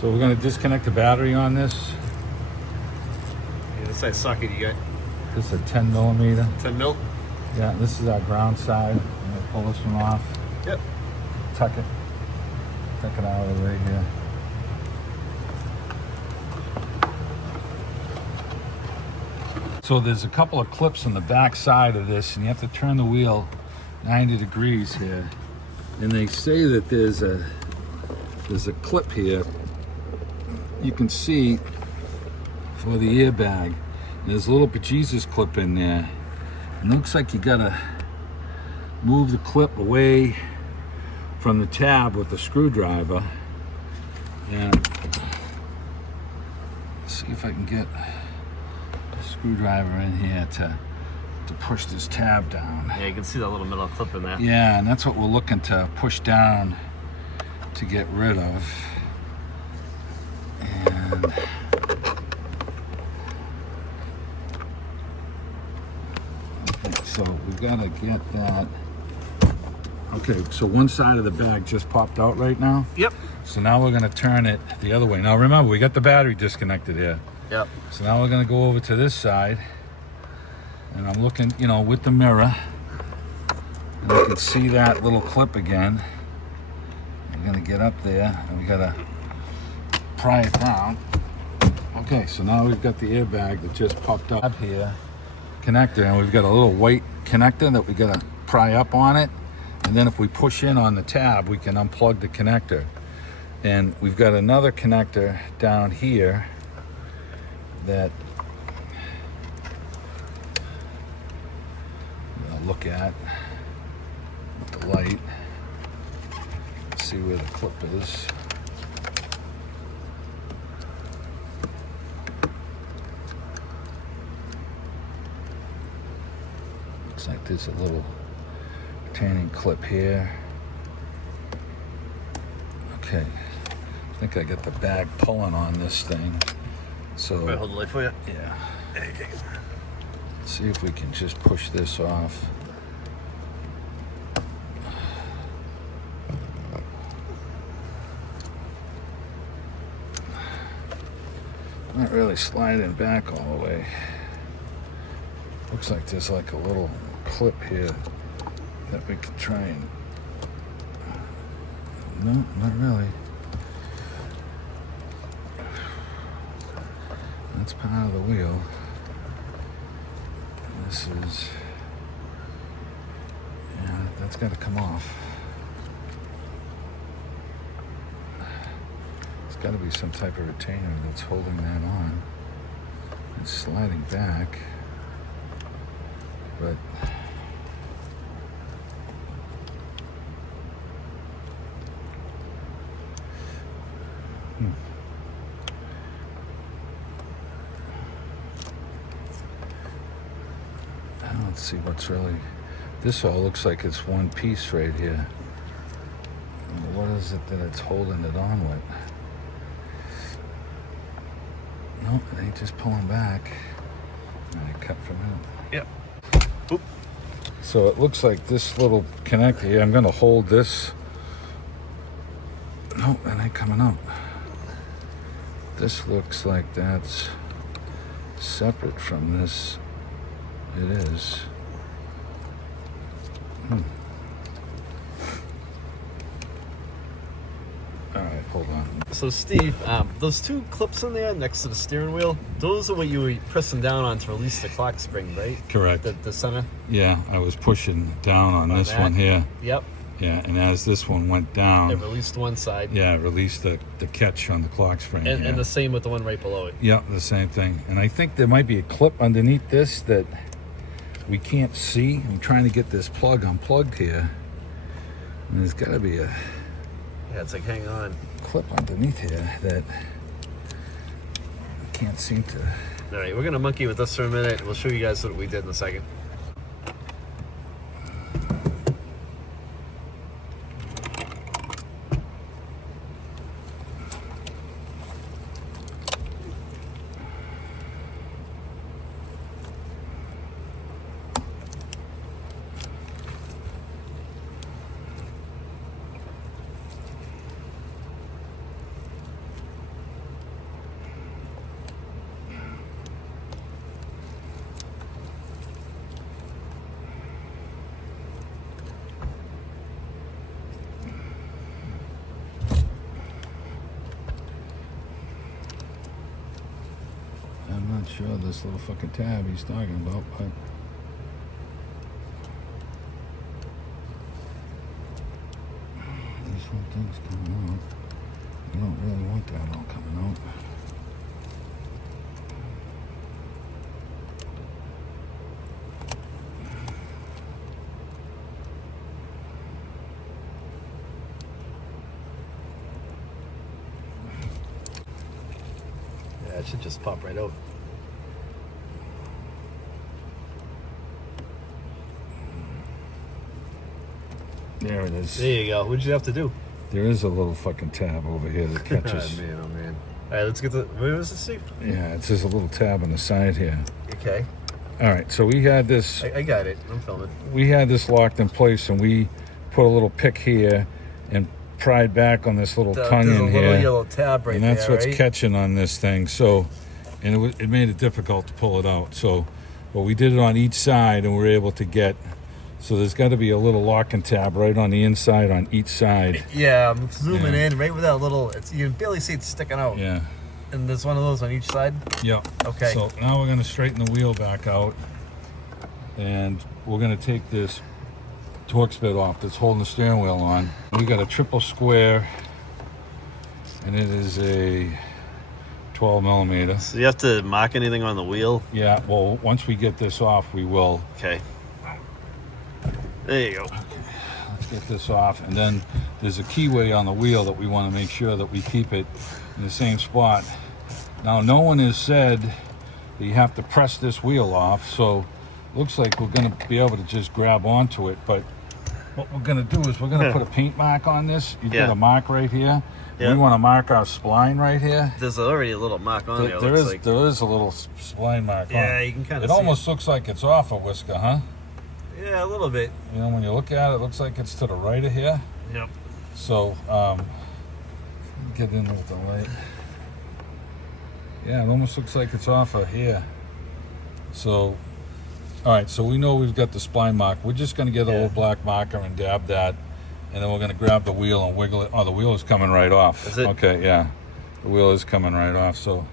So we're going to disconnect the battery on this. Yeah, this size socket you got? This is a 10 millimeter. 10 mil? Yeah, this is our ground side. I'm going to pull this one off. Yep. Tuck it out of the way here. So there's a couple of clips on the back side of this, and you have to turn the wheel 90 degrees here. And they say that there's a clip here you can see for the airbag. There's a little bejesus clip in there. And it looks like you gotta move the clip away from the tab with the screwdriver. And see if I can get a screwdriver in here to push this tab down. Yeah, you can see that little metal clip in there. Yeah, and that's what we're looking to push down to get rid of. And okay, so we've got to get that. Okay, so one side of the bag just popped out right now. Yep. So now we're going to turn it the other way. Now remember, we got the battery disconnected here. Yep. So now we're going to go over to this side. And I'm looking, you know, with the mirror. And I can see that little clip again. We're going to get up there and we got to pry it down. Okay, so now we've got the airbag that just popped up here. Connector, and we've got a little white connector that we got to pry up on it. And then if we push in on the tab, we can unplug the connector. And we've got another connector down here that I'll look at with the light. See where the clip is. Looks like there's a little retaining clip here. Okay, I think I got the bag pulling on this thing. So Wait, hold the light for you. yeah, There you go. see if we can just push this off. Not really sliding back all the way. Looks like there's like a little clip here that we could try and... No, not really. That's part of the wheel. And this is... Yeah, that's got to come off. There's got to be some type of retainer that's holding that on. It's sliding back. But let's see what's really. This all looks like it's one piece right here. What is it that it's holding it on with? Nope, it ain't just pulling back. I cut from it. Yep. Oop. So it looks like this little connector here, I'm gonna hold this. Nope, that ain't coming up. This looks like that's separate from this. It is. All right, hold on. So Steve, those two clips in there next to the steering wheel, those are what you were pressing down on to release the clock spring, right? Correct. The center? Yeah, I was pushing down on this that? one here. Yep. Yeah, and as this one went down, It released one side. yeah, it released the catch on the clock spring. And, yeah. and the same with the one right below it. Yeah, the same thing. And I think there might be a clip underneath this that we can't see. I'm trying to get this plug unplugged here. And there's got to be a Yeah, it's like, hang on. clip underneath here that I can't seem to. All right, we're going to monkey with this for a minute. We'll show you guys what we did in a second. not sure this little fucking tab he's talking about, but this one thing's coming out. You don't really want that all coming out. Yeah, it should just pop right out. There it is. There you go. What'd you have to do? There is a little fucking tab over here that catches. Oh man, oh man. All right, let's get the. Where was the seat? Yeah, it's just a little tab on the side here. Okay. All right, so we had this. I got it. I'm filming. We had this locked in place, and we put a little pick here and pried back on this little tongue There's in a here. little yellow tab right and that's there, what's right? catching on this thing. So, and it made it difficult to pull it out. So, but we did it on each side, and we were able to get. So there's got to be a little locking tab right on the inside on each side. Yeah, I'm zooming in right with that little. You can barely see it sticking out. Yeah. And there's one of those on each side. Yep. Okay. So now we're going to straighten the wheel back out, and we're going to take this Torx bit off that's holding the steering wheel on. We got a triple square, and it is a 12 millimeter. So you have to mark anything on the wheel? Yeah, well, once we get this off, we will. Okay. There you go. Okay, let's get this off, and then there's a keyway on the wheel that we want to make sure that we keep it in the same spot. Now, no one has said that you have to press this wheel off, so looks like we're going to be able to just grab onto it, but what we're going to do is we're going to put a paint mark on this. You've got a mark right here. Yeah. We want to mark our spline right here. There's already a little mark on there. There is a little spline mark on it. Yeah, you can kind of It almost looks like it's off a whisker, huh? Yeah, a little bit. You know, when you look at it, it looks like it's to the right of here. Yep. So, get in with the light. Yeah, it almost looks like it's off of here. So, all right, so we know we've got the spline mark. We're just going to get a little black marker and dab that, and then we're going to grab the wheel and wiggle it. Oh, the wheel is coming right off. Is it? Okay, yeah. The wheel is coming right off, so...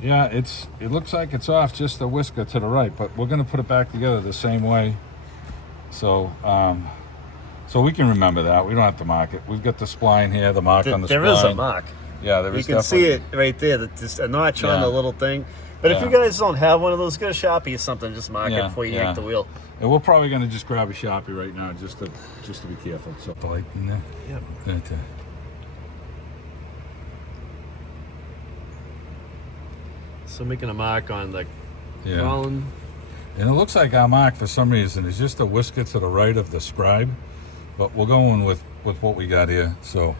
Yeah, it looks like it's off just a whisker to the right, but we're going to put it back together the same way. So, so we can remember that. We don't have to mark it. We've got the spline here, the mark on the spline. There is a mark. Yeah, there is. You can see it right there. Just a notch on the little thing. But if you guys don't have one of those, get a Sharpie or something. Just mark it before you yank the wheel. And we're probably going to just grab a Sharpie right now, just to be careful. So the light in there. Yep. Right there. So making a mark on the Yeah. column. And it looks like our mark for some reason is just a whisker to the right of the scribe, but we're going with what we got here. So,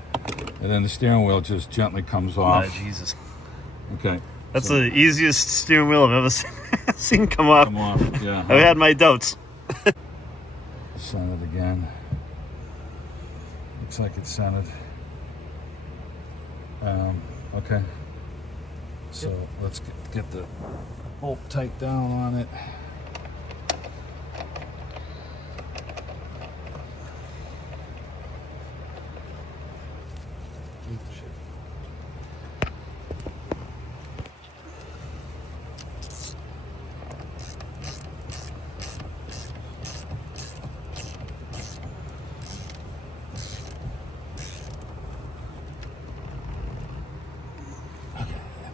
and then the steering wheel just gently comes off. Oh, Jesus. Okay. That's the easiest steering wheel I've ever seen come off. Come off. Yeah. I've had my doubts. Centered again. Looks like it's centered. Okay. So let's get the bolt tight down on it.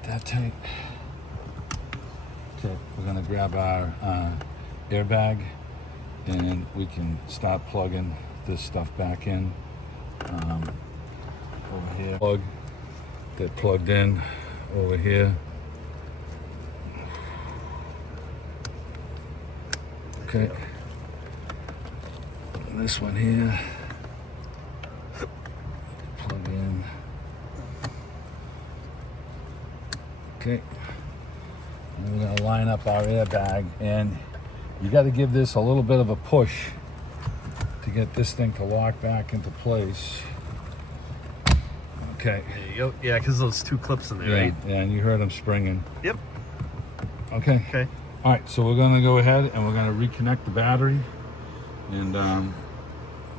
That tight. Okay, we're gonna grab our airbag, and we can start plugging this stuff back in. Over here, plug that plugged in over here. Okay, and this one here, plug in. Okay, and we're going to line up our airbag, and you got to give this a little bit of a push to get this thing to lock back into place. Okay. There you go. Yeah, because those two clips in there, Yeah, right? yeah, and you heard them springing. Yep. Okay. Okay. All right, so we're going to go ahead and we're going to reconnect the battery, and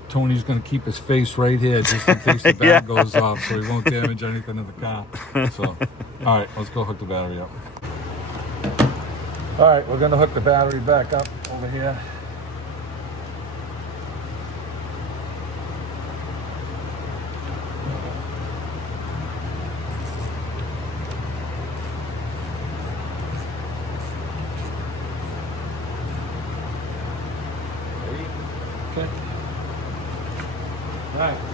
Tony's going to keep his face right here just in case the bat goes off, so he won't damage anything in the car. So, all right, let's go hook the battery up. All right, we're gonna hook the battery back up over here. Okay. All right.